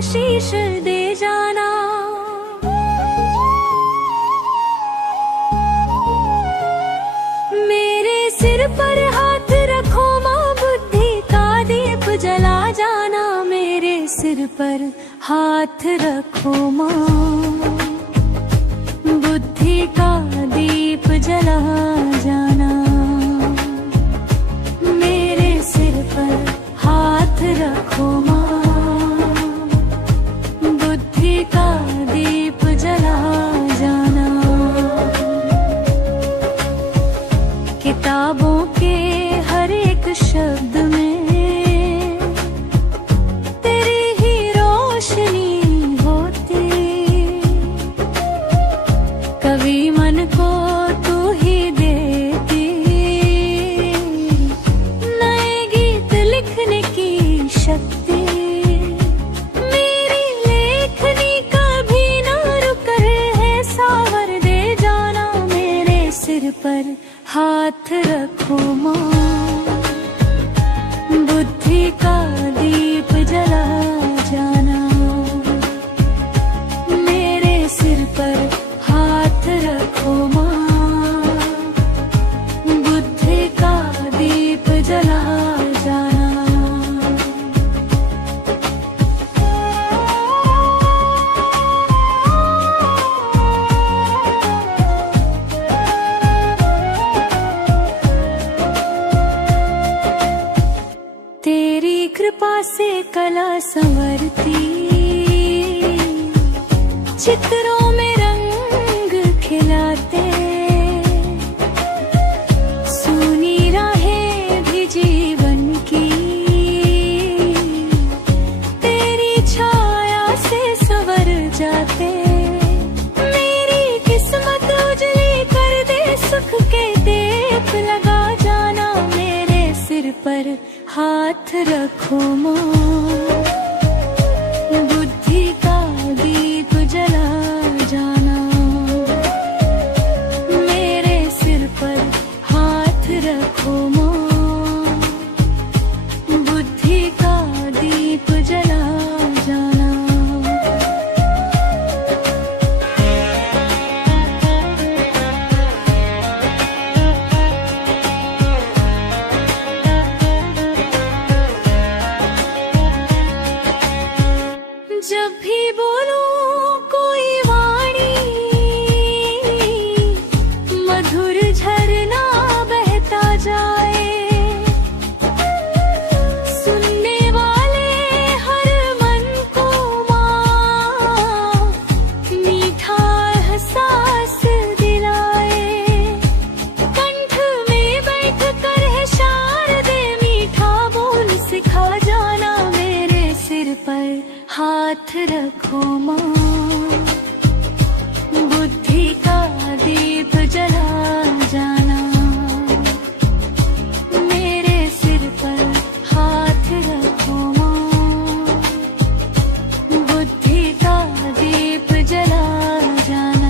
आशीष दे जाना। मेरे सिर पर हाथ रखो माँ, बुद्धि का दीप जला जाना। मेरे सिर पर हाथ रखो माँ, बुद्धि का दीप जला जाना। मेरे सिर पर हाथ रखो माँ, बुद्धि का दीप जला जाना। किताबों के हर एक शब्द में तेरी ही रोशनी होती। कवि मन को तू ही देती नए गीत लिखने की शक्ति। मेरी लेखनी कभी ना रुक है, सावर दे जाना। मेरे सिर पर हाथ रखो माँ, बुद्धि का दीप जला जाना। मेरे सिर पर हाथ रखो माँ, बुद्धि का दीप जला जाना। तेरी कृपा से कला संवरती, चित्रों में रंग खिलाते। सूनी राहें भी जीवन की तेरी छाया से संवर जाते। मेरी किस्मत उजली कर दे, सुख के दीप लगा जाना। मेरे सिर पर हाथ रखो माँ, बुद्धि का दीप जला जाना। मेरे सिर पर हाथ रखो माँ, बुद्धि का दीप जला जाना। जब भी बोलूं कोई वाणी, मधुर झरना बहता जाए। सुनने वाले हर मन को माँ, मीठा एहसास दिलाए। कंठ में बैठ कर है शारदे, मीठा बोल सिखा जाना। मेरे सिर पर हाथ रखो माँ, बुद्धि का दीप जला जाना। मेरे सिर पर हाथ रखो माँ, बुद्धि का दीप जला जाना।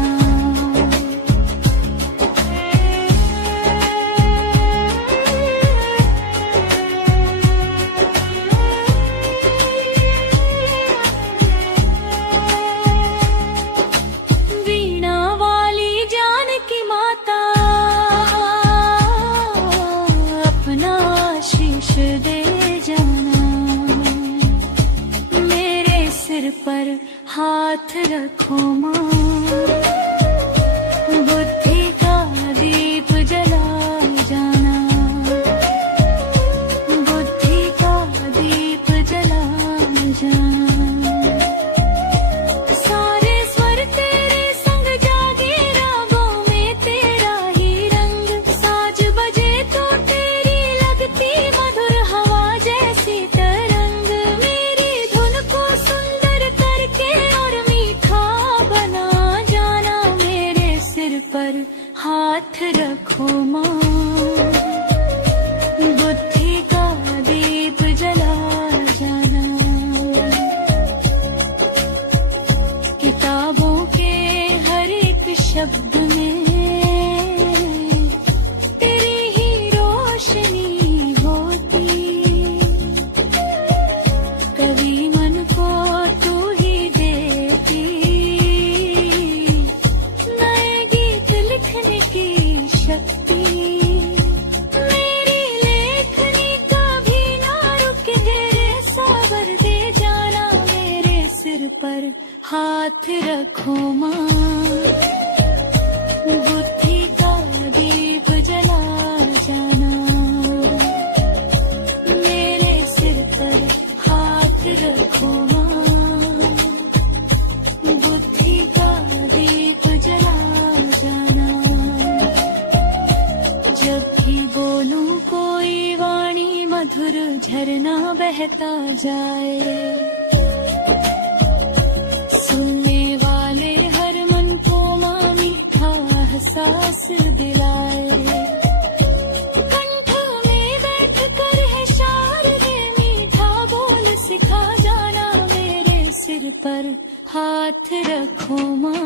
पर हाथ रखो माँ, बुद्धि का दीप जला जाना। बुद्धि का दीप जला जाना। सारे स्वर तेरे संग जागे, रागों में तेरा ही रंग। साज बजे तो तेरी लगती मधुर हवा जैसी तरंग। मेरी धुन को सुंदर करके और मीठा बना जाना। मेरे सिर पर हाथ रखो माँ, बुद्धि का दीप जला जाना। किताबों के हर एक शब्द में तेरी ही रोशनी होती। कवि मन को तू पर हाथ रखो माँ, बुद्धि का दीप जला जाना, मेरे सिर पर हाथ रखो माँ, बुद्धि का दीप जला जाना। जब भी बोलूं कोई वाणी मधुर झरना बहता जाए, सुनने वाले हर मन को माँ मीठा एहसास दिलाए। कंठ में बैठ कर है शारदे मीठा बोल सिखा जाना, मेरे सिर पर हाथ रखो माँ,